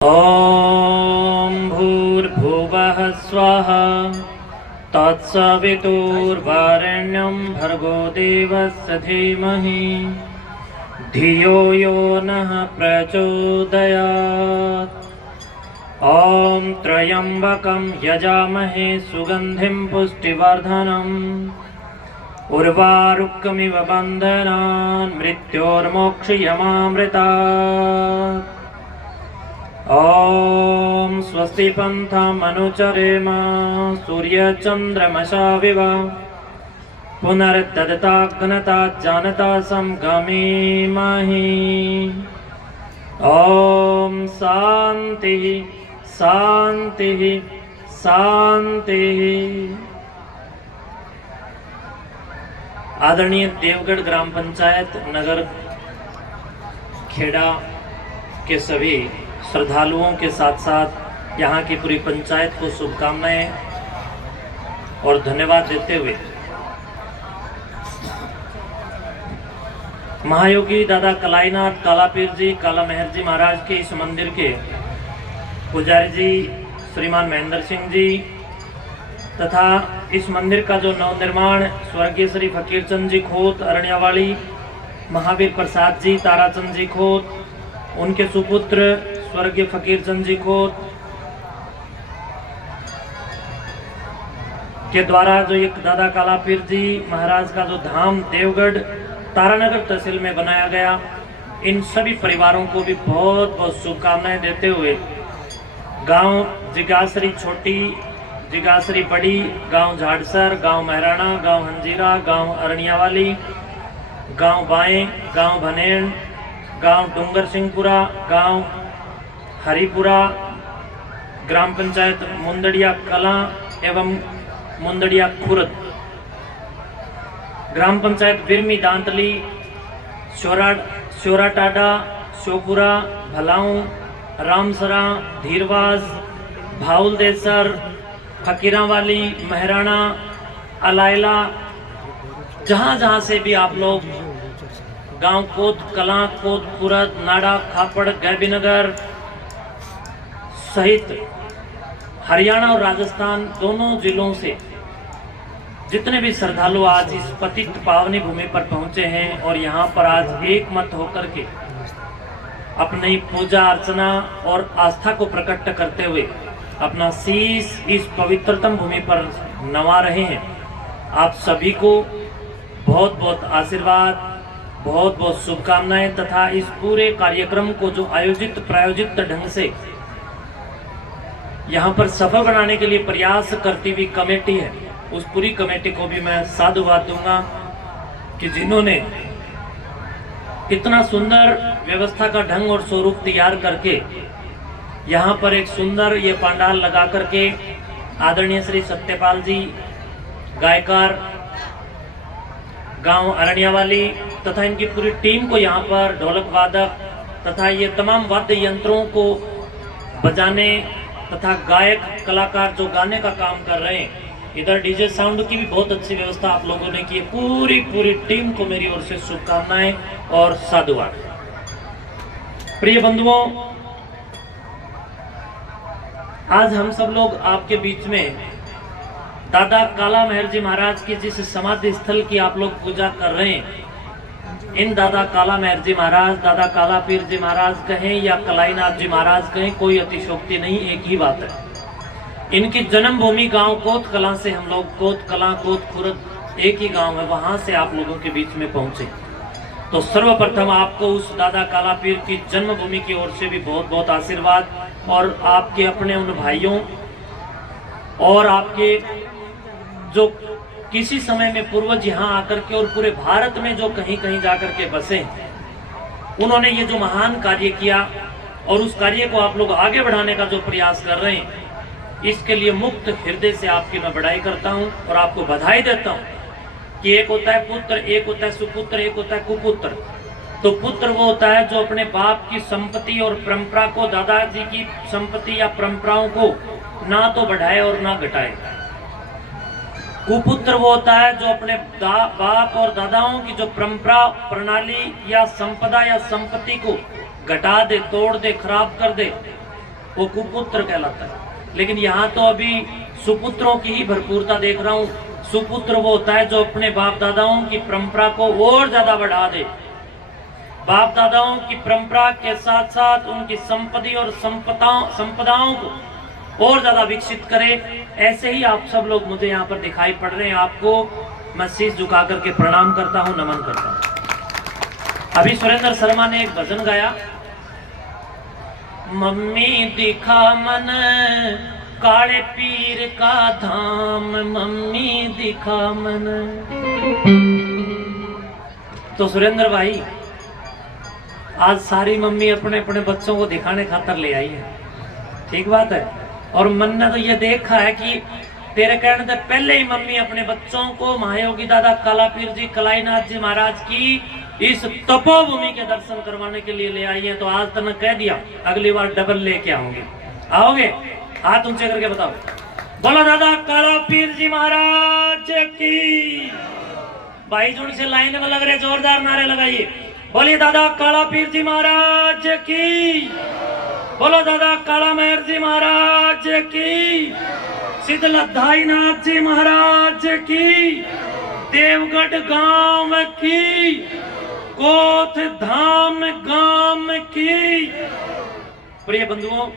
ॐ भूर्भुवः स्वः तत्सवितुर्वरेण्यं भर्गो देवस्य धीमहि धियो यो नः प्रचोदयात्। ॐ त्र्यम्बकं यजामहे सुगन्धिं पुष्टिवर्धनम् उर्वारुकमिव बन्धनान् मृत्योर्मोक्षयमामृतात्। ॐ स्वस्ति पन्थम् अनुचरेम सूर्यचन्द्रमसाविव पुनर्दत्ताग्नता जानता संगमेमहि। ॐ शान्तिः शान्तिः शान्तिः। आदरणीय देवगढ़ ग्राम पंचायत नगर खेड़ा के सभी श्रद्धालुओं के साथ साथ यहाँ की पूरी पंचायत को शुभकामनाएं और धन्यवाद देते हुए महायोगी दादा कलाईनाथ कालापीर जी काला मेहर जी महाराज के इस मंदिर के पुजारी जी श्रीमान महेंद्र सिंह जी तथा इस मंदिर का जो नवनिर्माण स्वर्गीय श्री फकीरचंद जी खोत अरण्यवाली महावीर प्रसाद जी ताराचंद जी खोत उनके सुपुत्र स्वर्गीय फकीरचंद जी खोत के द्वारा जो एक दादा कालापीर जी महाराज का जो धाम देवगढ़ तारानगर तहसील में बनाया गया, इन सभी परिवारों को भी बहुत बहुत शुभकामनाएं देते हुए गांव जिगासरी छोटी जिगासरी बड़ी, गांव झाड़सर, गांव महराणा, गांव हंजीरा, गांव अरनियावाली, गांव बाएं, गांव भनेण, गांव डूंगर सिंहपुरा, गांव हरिपुरा, ग्राम पंचायत मुंदड़िया कला एवं मुंदड़िया खुर्द, ग्राम पंचायत बिरमी दांतली, शोराटाडा, शोपुरा, भलाऊ, रामसरा, धीरवास, भाउलदेसर, फकीरावाली, महराणा, अलायला, जहाँ जहाँ से भी आप लोग गांव कोत कला, कोत खुरद, नाड़ा, खापड़, गैबीनगर सहित हरियाणा और राजस्थान दोनों जिलों से जितने भी श्रद्धालु आज इस पतित पावनी भूमि पर पहुंचे हैं और यहाँ पर आज एक मत होकर के अपनी पूजा अर्चना और आस्था को प्रकट करते हुए अपना शीश इस पवित्रतम भूमि पर नवा रहे हैं, आप सभी को बहुत बहुत आशीर्वाद, बहुत बहुत शुभकामनाएं तथा इस पूरे कार्यक्रम को जो आयोजित प्रायोजित ढंग से यहाँ पर सफल बनाने के लिए प्रयास करती हुई कमेटी है, उस पूरी कमेटी को भी मैं साधुवाद दूंगा कि जिन्होंने इतना सुंदर व्यवस्था का ढंग और स्वरूप तैयार करके यहाँ पर एक सुंदर ये पंडाल लगा करके आदरणीय श्री सत्यपाल जी गायकार गांव अरण्यवाली तथा इनकी पूरी टीम को यहाँ पर ढोलक वादक तथा ये तमाम वाद्य यंत्रों को बजाने तथा गायक कलाकार जो गाने का काम कर रहे हैं, इधर डीजे साउंड की भी बहुत अच्छी व्यवस्था आप लोगों ने की है। पूरी टीम को मेरी ओर से शुभकामनाएं और साधुवाद। प्रिय बंधुओं, आज हम सब लोग आपके बीच में दादा काला मेहर जी महाराज की जिस समाधि स्थल की आप लोग पूजा कर रहे हैं, इन दादा काला मेहर जी महाराज, दादा कालापीर जी महाराज कहें या कलाईनाथ जी महाराज कहें, कोई अतिशोक्ति नहीं, एक ही बात है। इनकी जन्मभूमि गांव कोत कला से हम लोग कोत कला कोत खुर्द एक ही गांव है, वहां से आप लोगों के बीच में पहुंचे। तो सर्वप्रथम आपको उस दादा कालापीर की जन्मभूमि की ओर से भी बहुत बहुत आशीर्वाद और आपके अपने उन भाइयों और आपके जो किसी समय में पूर्वज यहाँ आकर के और पूरे भारत में जो कहीं कहीं जाकर के बसे, उन्होंने ये जो महान कार्य किया और उस कार्य को आप लोग आगे बढ़ाने का जो प्रयास कर रहे हैं, इसके लिए मुक्त हृदय से आपकी मैं बड़ाई करता हूँ और आपको बधाई देता हूँ कि एक होता है पुत्र, एक होता है सुपुत्र, एक होता है कुपुत्र। तो पुत्र वो होता है जो अपने बाप की संपत्ति और परंपरा को, दादाजी की संपत्ति या परंपराओं को ना तो बढ़ाए और ना घटाए। कुपुत्र वो होता है जो अपने बाप और दादाओं की जो परंपरा प्रणाली या संपदा या संपत्ति को घटा दे, तोड़ दे, खराब कर दे वो कुपुत्र कहलाता है। लेकिन यहाँ तो अभी सुपुत्रों की ही भरपूरता देख रहा हूँ। सुपुत्र वो होता है जो अपने बाप दादाओं की परंपरा को और ज्यादा बढ़ा दे, बाप दादाओं की परंपरा के साथ साथ उनकी संपत्ति और संपदाओं को और ज्यादा विकसित करे। ऐसे ही आप सब लोग मुझे यहाँ पर दिखाई पड़ रहे हैं। आपको मैं शीश झुका करके प्रणाम करता हूँ, नमन करता हूँ। अभी सुरेंद्र शर्मा ने एक भजन गाया, मम्मी दिखा मन काले पीर का धाम, मम्मी दिखा मन। तो सुरेंद्र भाई, आज सारी मम्मी अपने अपने बच्चों को दिखाने खातर ले आई है, ठीक बात है। और मन ने तो ये देखा है कि तेरे कहने से पहले ही मम्मी अपने बच्चों को महायोगी दादा कालापीर जी कलाईनाथ जी महाराज की इस तपोभूमि के दर्शन करवाने के लिए ले आई है। तो आज तक कह दिया अगली बार डबल लेके आओगे, आओगे? हाथ ऊंचे करके बताओ, बोलो दादा कालापीर जी महाराज की। भाई जुड़ से लाइन में लग रहे, जोरदार नारे लगाइए, बोलिए दादा कालापीर जी महाराज की, बोलो दादा काला मेहर जी महाराज की, सिद्धलधाईनाथ जी महाराज की, देवगढ़ गांव की, कोथ धाम गांव की। प्रिय बंधुओं,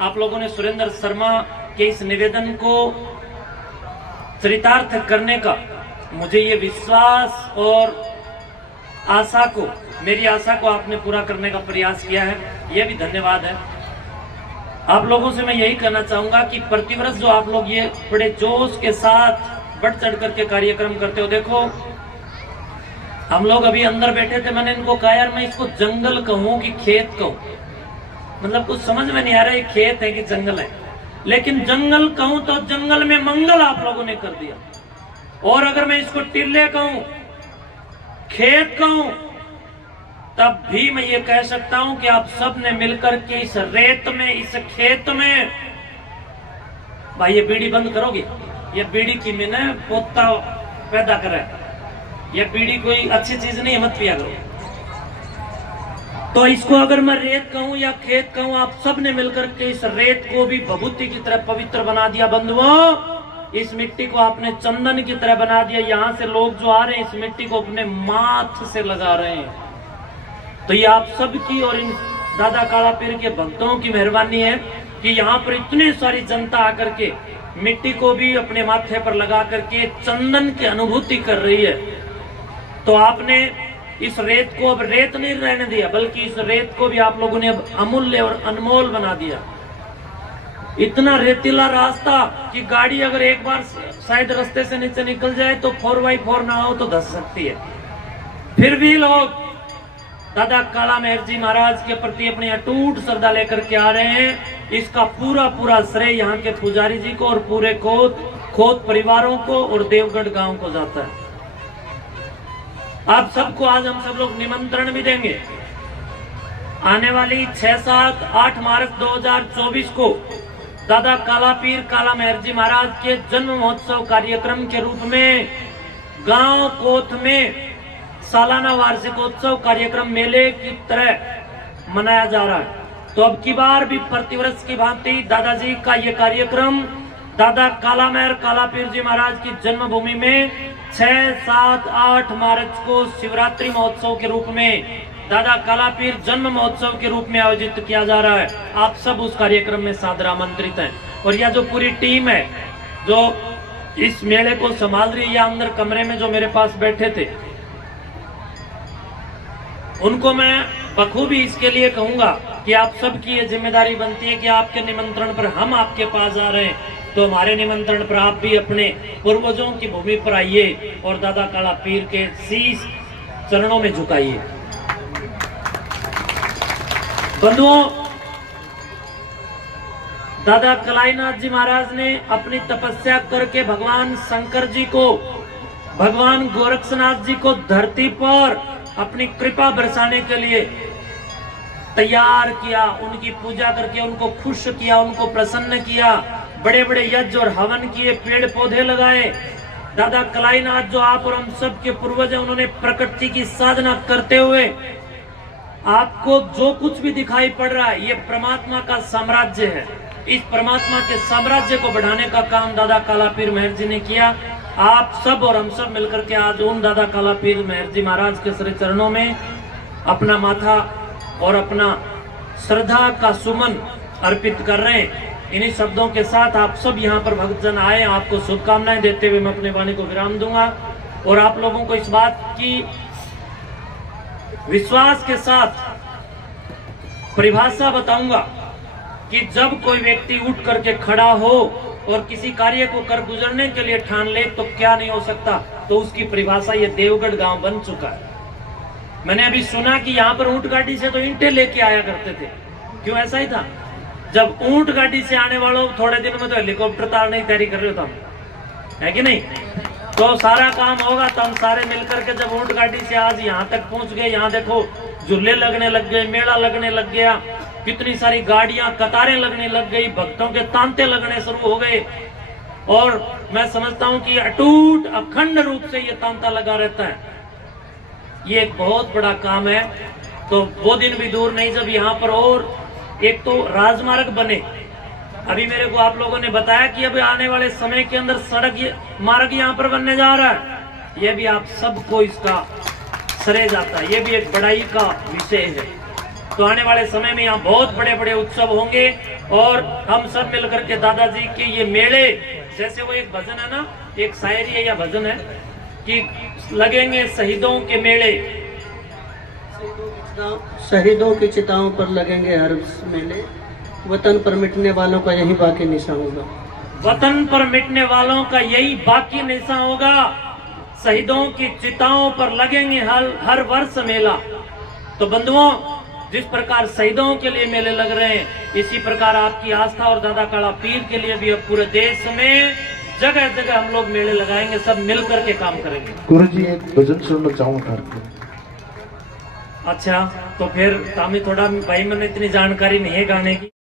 आप लोगों ने सुरेंद्र शर्मा के इस निवेदन को चरितार्थ करने का मुझे ये विश्वास और आशा को, मेरी आशा को आपने पूरा करने का प्रयास किया है, यह भी धन्यवाद है। आप लोगों से मैं यही कहना चाहूंगा कि प्रतिवर्ष जो आप लोग ये बड़े जोश के साथ बढ़ चढ़ करके कार्यक्रम करते हो, देखो हम लोग अभी अंदर बैठे थे, मैंने इनको कहा यार मैं इसको जंगल कहूं कि खेत कहूं, मतलब कुछ समझ में नहीं आ रहा है खेत है कि जंगल है। लेकिन जंगल कहूं तो जंगल में मंगल आप लोगों ने कर दिया, और अगर मैं इसको टिल्ले कहूं, खेत कहूं, तब भी मैं ये कह सकता हूं कि आप सब ने मिलकर के इस रेत में, इस खेत में, भाई ये बीड़ी बंद करोगे? ये बीड़ी की मैंने पोता पैदा करा, ये बीड़ी कोई अच्छी चीज नहीं है, मत पिया करो। तो इसको अगर मैं रेत कहूं या खेत कहूं, आप सब ने मिलकर के इस रेत को भी भभूति की तरह पवित्र बना दिया बंधुओं। इस मिट्टी को आपने चंदन की तरह बना दिया। यहाँ से लोग जो आ रहे हैं इस मिट्टी को अपने माथ से लगा रहे हैं। तो ये आप सबकी और इन दादा कालापीर के भक्तों की मेहरबानी है कि यहाँ पर इतनी सारी जनता आकर के मिट्टी को भी अपने माथे पर लगा करके चंदन की अनुभूति कर रही है। तो आपने इस रेत को अब रेत नहीं रहने दिया, बल्कि इस रेत को भी आप लोगों ने अब अमूल्य और अनमोल बना दिया। इतना रेतीला रास्ता कि गाड़ी अगर एक बार शायद रास्ते से नीचे निकल जाए तो 4x4 ना हो तो धस सकती है। फिर भी लोग दादा काला मेहर जी महाराज के प्रति अपनी अटूट श्रद्धा लेकर के आ रहे हैं। इसका पूरा पूरा श्रेय यहाँ के पुजारी जी को और पूरे खोत परिवारों को और देवगढ़ गांव को जाता है। आप सबको आज हम सब लोग निमंत्रण भी देंगे। आने वाली 6, 7, 8 मार्च 2024 को दादा कालापीर काला मेहर जी महाराज के जन्म महोत्सव कार्यक्रम के रूप में गांव कोथ में सालाना वार्षिकोत्सव कार्यक्रम मेले की तरह मनाया जा रहा है। तो अब की बार भी प्रतिवर्ष की भांति दादाजी का ये कार्यक्रम दादा काला मेहर कालापीर जी महाराज की जन्मभूमि में 6, 7, 8 मार्च को शिवरात्रि महोत्सव के रूप में दादा कालापीर जन्म महोत्सव के रूप में आयोजित किया जा रहा है। आप सब उस कार्यक्रम में सादर आमंत्रित हैं। और यह जो पूरी टीम है जो इस मेले को संभाल रही है, या अंदर कमरे में जो मेरे पास बैठे थे, उनको मैं बखूबी इसके लिए कहूंगा कि आप सबकी ये जिम्मेदारी बनती है कि आपके निमंत्रण पर हम आपके पास आ रहे हैं, तो हमारे निमंत्रण पर आप भी अपने पूर्वजों की भूमि पर आइए और दादा कालापीर के शीश चरणों में झुकाइए। बंधुओं, दादा कलाईनाथ जी महाराज ने अपनी तपस्या करके भगवान शंकर जी को, भगवान गोरक्षनाथ जी को धरती पर अपनी कृपा बरसाने के लिए तैयार किया। उनकी पूजा करके उनको खुश किया, उनको प्रसन्न किया। बड़े बड़े यज्ञ और हवन किए, पेड़ पौधे लगाए। दादा कलाईनाथ जो आप और हम सब के पूर्वज हैं, उन्होंने प्रकृति की साधना करते हुए आपको जो कुछ भी दिखाई पड़ रहा है ये परमात्मा का साम्राज्य है। इस परमात्मा के साम्राज्य को बढ़ाने का काम दादा काला पीर मेहर जी ने किया। आप सब और हम सब मिलकर के आज उन दादा काला पीर मेहर जी महाराज के श्री चरणों में अपना माथा और अपना श्रद्धा का सुमन अर्पित कर रहे हैं। इन्हीं शब्दों के साथ आप सब यहाँ पर भक्तजन आए, आपको शुभकामनाएं देते हुए मैं अपने वाणी को विराम दूंगा और आप लोगों को इस बात की विश्वास के साथ परिभाषा बताऊंगा कि जब कोई व्यक्ति उठ करके खड़ा हो और किसी कार्य को कर गुजरने के लिए ठान ले तो क्या नहीं हो सकता, तो उसकी परिभाषा ये देवगढ़ गांव बन चुका है। मैंने अभी सुना कि यहाँ पर ऊंट गाड़ी से तो ईंटें लेके आया करते थे, क्यों ऐसा ही था? जब ऊंट गाड़ी से आने वालों थोड़े दिन में तो हेलीकॉप्टर तारने की तैयारी कर रहे हो, है कि नहीं? तो सारा काम होगा तो हम सारे मिलकर के जब ऊंट गाड़ी से आज यहाँ तक पहुंच गए, यहाँ देखो झूले लगने लग गए, मेला लगने लग गया, कितनी सारी गाड़ियां कतारें लगने लग गई, भक्तों के तांते लगने शुरू हो गए और मैं समझता हूं कि अटूट अखंड रूप से ये तांता लगा रहता है। ये एक बहुत बड़ा काम है। तो वो दिन भी दूर नहीं जब यहाँ पर और एक तो राजमार्ग बने। अभी मेरे को आप लोगों ने बताया कि अभी आने वाले समय के अंदर सड़क मार्ग यहाँ पर बनने जा रहा है। ये भी आप सबको इसका श्रेय जाता है, ये भी एक बड़ाई का विषय है। तो आने वाले समय में यहाँ बहुत बड़े बड़े उत्सव होंगे और हम सब मिलकर के दादाजी के ये मेले, जैसे वो एक भजन है ना, एक शायरी है या भजन है कि लगेंगे शहीदों के मेले, शहीदों की चिताओं पर लगेंगे हर मेले, वतन पर मिटने वालों का यही बाकी निशान होगा। वतन पर मिटने वालों का यही बाकी निशान होगा। शहीदों की चिताओं पर लगेंगे हर वर्ष मेला। तो बंधुओं, जिस प्रकार शहीदों के लिए मेले लग रहे हैं, इसी प्रकार आपकी आस्था और दादा काला पीर के लिए भी अब पूरे देश में जगह जगह हम लोग मेले लगाएंगे, सब मिलकर के काम करेंगे। गुरु जी एक भजन सुनना चाहूंगा। अच्छा, तो फिर तामी थोड़ा भाई मैंने इतनी जानकारी नहीं है गाने की।